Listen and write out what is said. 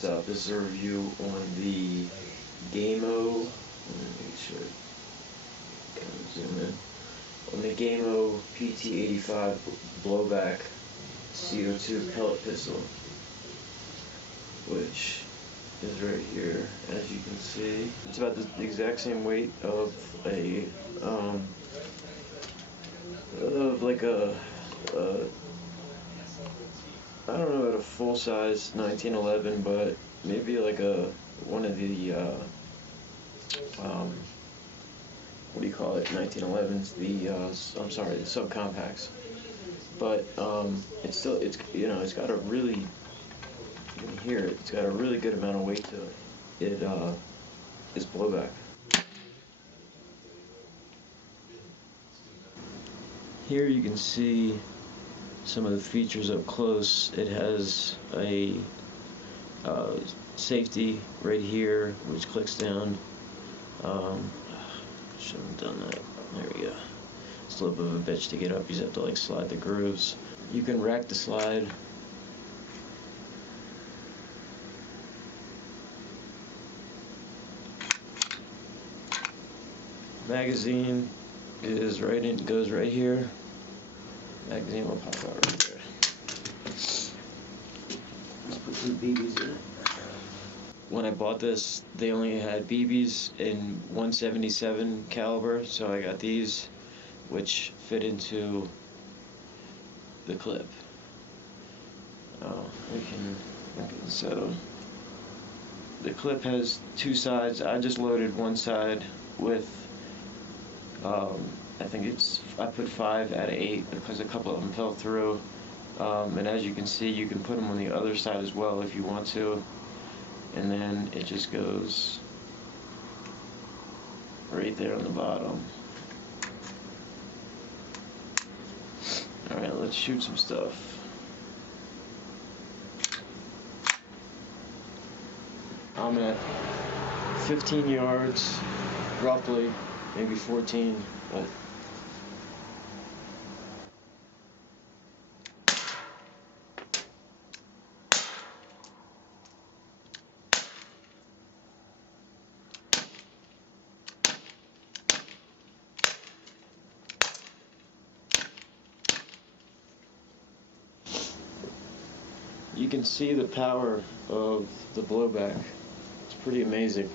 what's up? This is a review on the Gamo. Let me make sure. Kind of zoom in. On the Gamo PT-85 Blowback CO2 pellet pistol, which is right here, as you can see. It's about the exact same weight of a I don't know, at a full-size 1911, but maybe like one of the what do you call it? 1911s. I'm sorry, the subcompacts. But it's still, it's got a really, you can hear it. It's got a really good amount of weight to it. It is blowback. Here you can see some of the features up close. It has a safety right here, which clicks down. Shouldn't have done that. There we go. It's a little bit of a bitch to get up. You just have to like slide the grooves. You can rack the slide. Magazine is right in, goes right here. Magazine will pop out right there. Let's put 2 BBs in it. When I bought this, they only had BBs in 177 caliber, so I got these, which fit into the clip. So the clip has 2 sides. I just loaded one side with I put 5 out of 8 because a couple of them fell through. And as you can see, you can put them on the other side as well if you want to. And then it just goes right there on the bottom. Alright, let's shoot some stuff. I'm at 15 yards, roughly, maybe 14, but you can see the power of the blowback. It's pretty amazing.